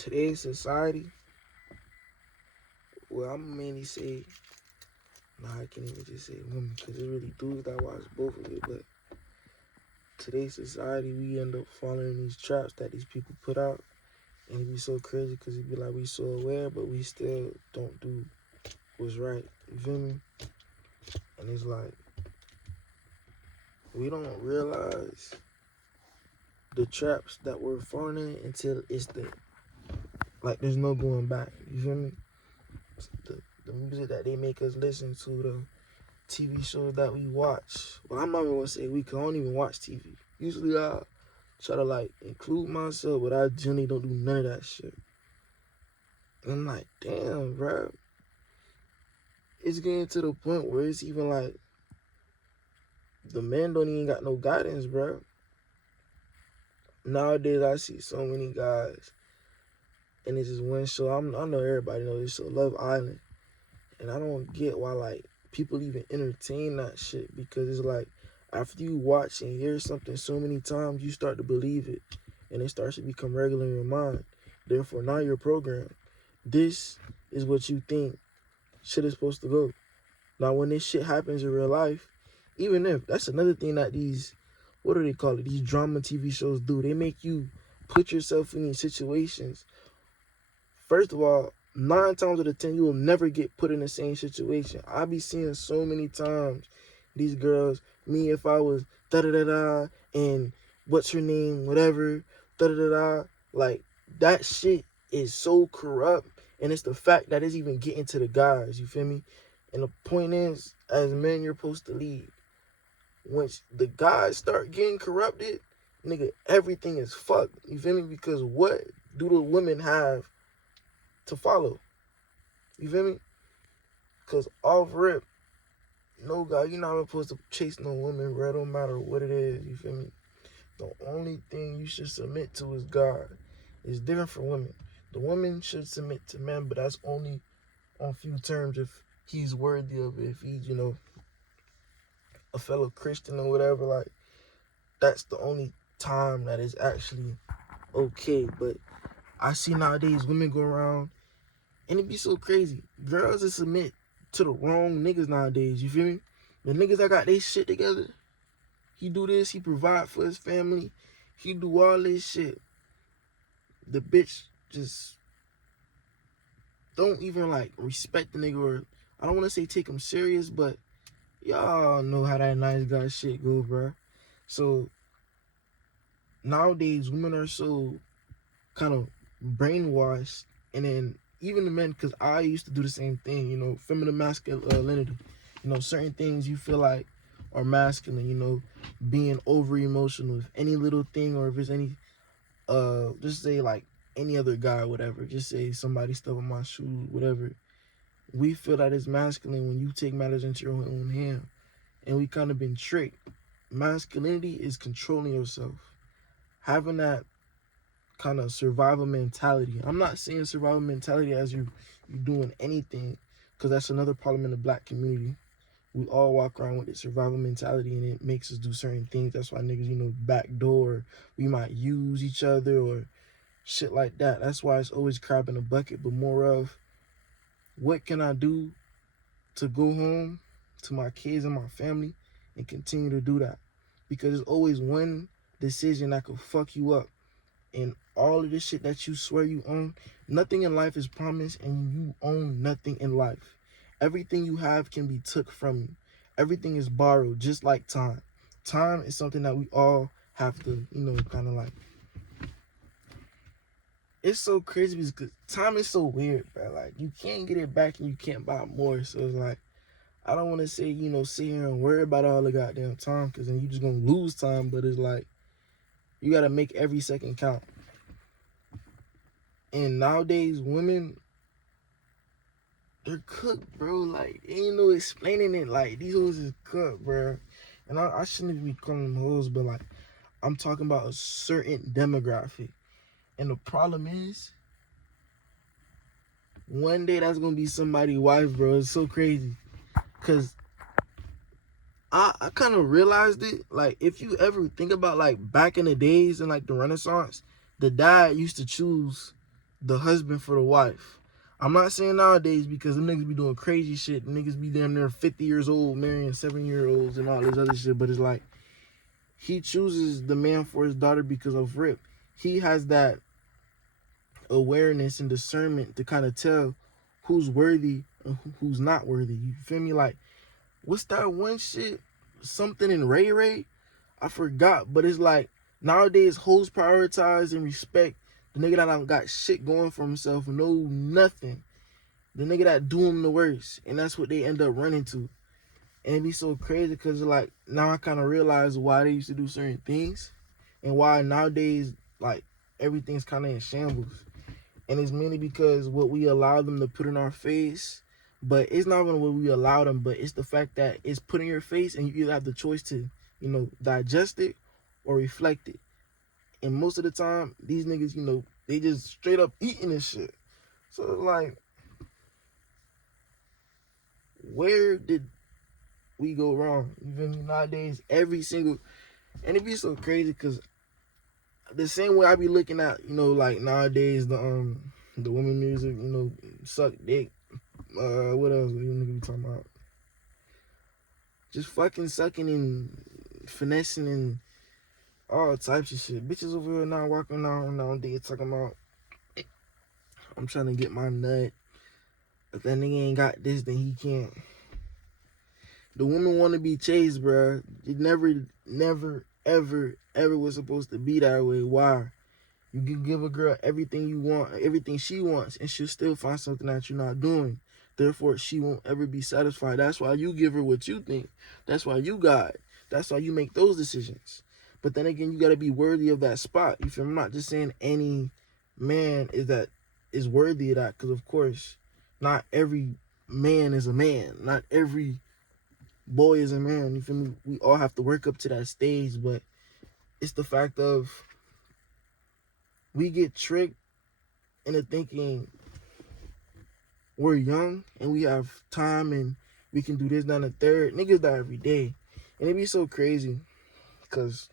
today's society, well, I'm mainly say, nah, I can't even just say women, because it's really dudes that watch both of it. But today's society, we end up falling in these traps that these people put out. And it be so crazy because it be like we so aware, but we still don't do what's right. You feel me? And it's like, we don't realize the traps that we're falling in until it's like, there's no going back. You feel me? The music that they make us listen to, the TV shows that we watch. Well, I'm not even gonna say we can only even watch TV. Usually I try to like include myself, but I generally don't do none of that shit. And I'm like, damn, bro. It's getting to the point where it's even like the men don't even got no guidance, bro. Nowadays I see so many guys, and it's just one show. I know everybody knows this show, Love Island, and I don't get why like people even entertain that shit, because it's like after you watch and hear something so many times, you start to believe it, and it starts to become regular in your mind. Therefore, now you're programmed. This is what you think shit is supposed to go. Now, when this shit happens in real life, even if that's another thing that these, what do they call it? These drama TV shows do. They make you put yourself in these situations. First of all, 9 times out of 10, you will never get put in the same situation. I be seeing so many times these girls, me if I was da da da da, and what's her name, whatever, da da da da. Like, that shit is so corrupt, and it's the fact that it's even getting to the guys. You feel me? And the point is, as men, you're supposed to lead. Once the guys start getting corrupted, nigga, everything is fucked. You feel me? Because what do the women have to follow? You feel me? Because off rip, no guy, you're not supposed to chase no woman, bro. It don't matter what it is. You feel me? The only thing you should submit to is God. It's different for women. The woman should submit to men, but that's only on few terms if he's worthy of it. If he's, a fellow Christian or whatever, like, that's the only time that is actually okay. But I see nowadays women go around and it be so crazy. Girls that submit to the wrong niggas nowadays, you feel me? The niggas that got their shit together, he do this, he provide for his family, he do all this shit. The bitch just don't even like respect the nigga, or I don't want to say take him serious, but y'all know how that nice guy shit go, bro. So nowadays women are so kind of brainwashed, and then even the men, because I used to do the same thing, feminine masculinity, certain things you feel like are masculine, being over emotional with any little thing, or if it's any just say like any other guy, whatever, just say somebody step on my shoe, whatever, we feel that it's masculine when you take matters into your own hand. And we kind of been tricked. Masculinity is controlling yourself, having that kind of survival mentality. I'm not saying survival mentality as you doing anything, because that's another problem in the black community. We all walk around with the survival mentality, and it makes us do certain things. That's why niggas, backdoor. We might use each other or shit like that. That's why it's always crab in a bucket, but more of what can I do to go home to my kids and my family and continue to do that. Because there's always one decision that could fuck you up. And all of this shit that you swear you own, nothing in life is promised, and you own nothing in life. Everything you have can be took from you. Everything is borrowed, just like time. Time is something that we all have to, kind of like. It's so crazy because time is so weird, bro. Like, you can't get it back and you can't buy more. So it's like, I don't want to say, sit here and worry about all the goddamn time, because then you just going to lose time. But it's like, you got to make every second count. And nowadays, women, they're cooked, bro. Like, ain't no explaining it. Like, these hoes is cooked, bro. And I shouldn't even be calling them hoes, but like, I'm talking about a certain demographic. And the problem is, one day that's going to be somebody's wife, bro. It's so crazy. Because I kind of realized it. Like, if you ever think about, like, back in the days in, like, the Renaissance, the dad used to choose the husband for the wife. I'm not saying nowadays because the niggas be doing crazy shit. The niggas be damn near 50 years old, marrying 7-year-olds and all this other shit. But it's like, he chooses the man for his daughter because of Rip. He has that awareness and discernment to kind of tell who's worthy and who's not worthy. You feel me? Like, what's that one shit? Something in Ray Ray? I forgot. But it's like, nowadays, hoes prioritize and respect the nigga that don't got shit going for himself, no nothing. The nigga that do him the worst. And that's what they end up running to. And it be so crazy because, like, now I kind of realize why they used to do certain things and why nowadays, like, everything's kind of in shambles. And it's mainly because what we allow them to put in our face, but it's not even what we allow them, but it's the fact that it's put in your face and you either have the choice to, you know, digest it or reflect it. And most of the time, these niggas, you know, they just straight up eating this shit. So, like, where did we go wrong? You feel me? Nowadays, every single, and it be so crazy because the same way I be looking at, you know, like nowadays the women music, you know, suck dick, what else you nigga be talking about? Just fucking sucking and finessing and all types of shit. Bitches over here now walking around they talking about, I'm trying to get my nut. If that nigga ain't got this, then he can't. The woman want to be chased, bruh. It never, ever was supposed to be that way. Why? You can give a girl everything you want, everything she wants, and she'll still find something that you're not doing. Therefore, she won't ever be satisfied. That's why you give her what you think. That's why you guide. That's why you make those decisions. But then again, you got to be worthy of that spot. You feel me? I'm not just saying any man is worthy of that, because of course, not every man is a man. Not every boy is a man. You feel me? We all have to work up to that stage, but it's the fact of we get tricked into thinking we're young and we have time and we can do this, that, and the third. Niggas die every day. And it be so crazy because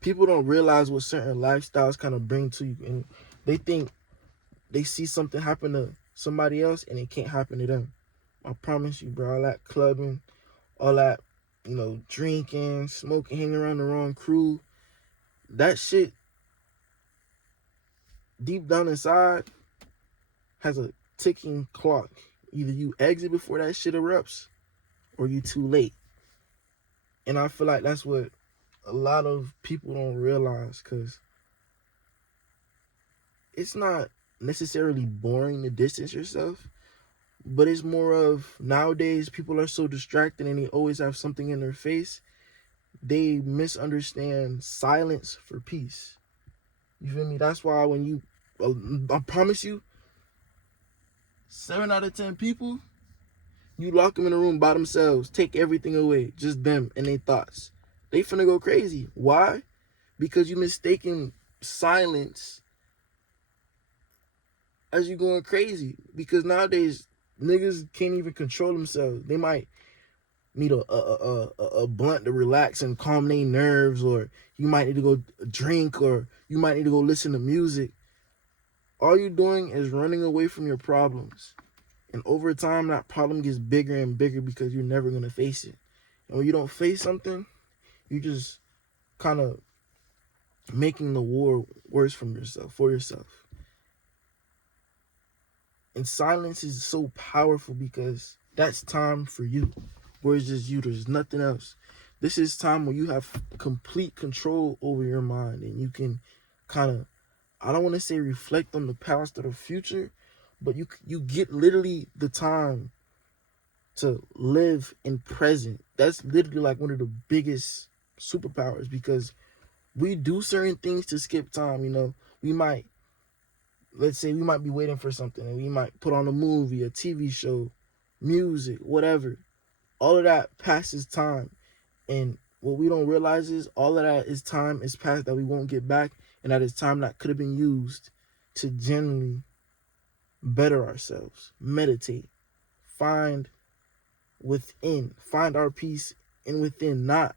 people don't realize what certain lifestyles kind of bring to you. And they think they see something happen to somebody else and it can't happen to them. I promise you, bro, all that clubbing, all that, you know, drinking, smoking, hanging around the wrong crew, that shit deep down inside has a ticking clock. Either you exit before that shit erupts or you too late. And I feel like that's what a lot of people don't realize, because it's not necessarily boring to distance yourself, but it's more of nowadays people are so distracted and they always have something in their face. They misunderstand silence for peace. You feel me? That's why when you, I promise you, 7 out of 10 people, you lock them in a room by themselves, take everything away, just them and their thoughts. They finna go crazy. Why? Because you mistaken silence as you going crazy. Because nowadays, niggas can't even control themselves. They might need a blunt to relax and calm their nerves, or you might need to go drink, or you might need to go listen to music. All you're doing is running away from your problems. And over time, that problem gets bigger and bigger because you're never going to face it. And when you don't face something, you just kind of making the war worse for yourself. And silence is so powerful because that's time for you. Where it's just you, there's nothing else. This is time where you have complete control over your mind and you can kind of, I don't want to say reflect on the past or the future, but you get literally the time to live in present. That's literally like one of the biggest superpowers, because we do certain things to skip time. You know, let's say we might be waiting for something and we might put on a movie, a TV show, music, whatever. All of that passes time. And what we don't realize is all of that is time is past that we won't get back. And that is time that could have been used to genuinely better ourselves, meditate, find our peace in within, not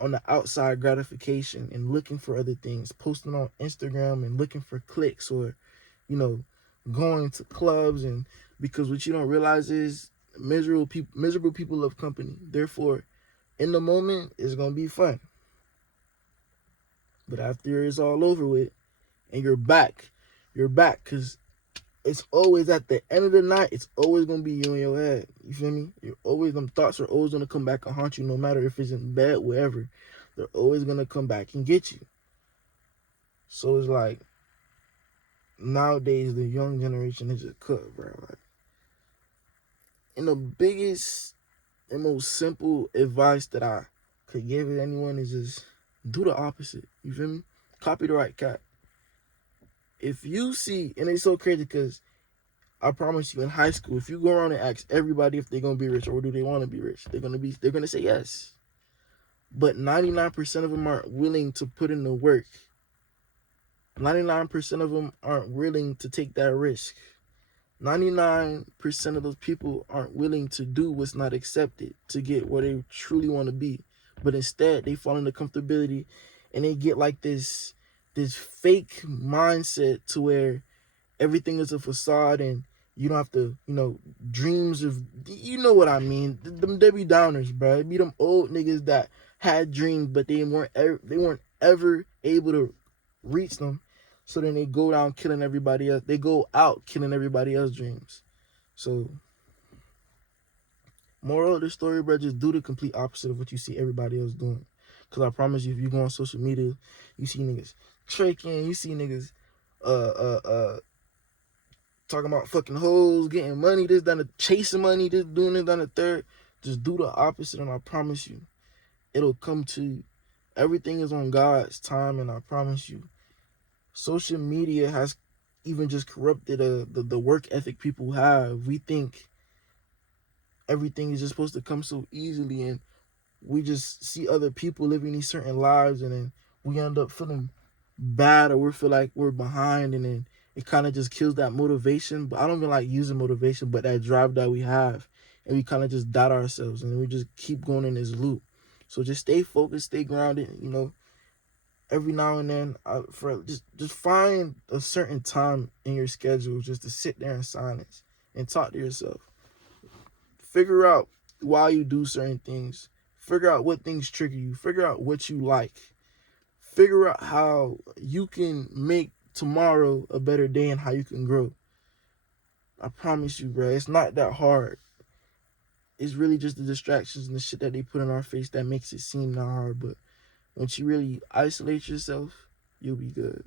on the outside gratification and looking for other things, posting on Instagram and looking for clicks, or, going to clubs. And because what you don't realize is miserable people love company. Therefore, in the moment, it's going to be fun. But after it's all over with and you're back because it's always at the end of the night, it's always going to be you in your head. You feel me? Them thoughts are always going to come back and haunt you, no matter if it's in bed, wherever. They're always going to come back and get you. So it's like, nowadays, the young generation is just cooked, bro. Like, and the biggest and most simple advice that I could give anyone is just do the opposite. You feel me? Copy the right cat. If you see, and it's so crazy because I promise you, in high school, if you go around and ask everybody if they're gonna be rich or do they want to be rich, they're gonna say yes. But 99% of them aren't willing to put in the work. 99% of them aren't willing to take that risk. 99% of those people aren't willing to do what's not accepted to get where they truly want to be. But instead, they fall into comfortability and they get like this fake mindset to where everything is a facade and you don't have to, dreams of, what I mean. Them Debbie Downers, bro. It be them old niggas that had dreams, but they weren't ever able to reach them. So then they go down killing everybody else. They go out killing everybody else's dreams. So, moral of the story, bro, just do the complete opposite of what you see everybody else doing. Because I promise you, if you go on social media, you see niggas tricking, you see niggas talking about fucking hoes, getting money, this, that, chasing money, this, doing this, that, the third. Just do the opposite, and I promise you, it'll come to you. Everything is on God's time, and I promise you, social media has even just corrupted the work ethic people have. We think everything is just supposed to come so easily, and we just see other people living these certain lives, and then we end up feeling bad, or we feel like we're behind, and then it kind of just kills that motivation. But I don't even like using motivation, but that drive that we have, and we kind of just doubt ourselves, and we just keep going in this loop. So just stay focused, stay grounded. Every now and then, just find a certain time in your schedule just to sit there in silence and talk to yourself. Figure out why you do certain things. Figure out what things trigger you. Figure out what you like. Figure out how you can make tomorrow a better day and how you can grow. I promise you, bro, it's not that hard. It's really just the distractions and the shit that they put in our face that makes it seem that hard. But once you really isolate yourself, you'll be good.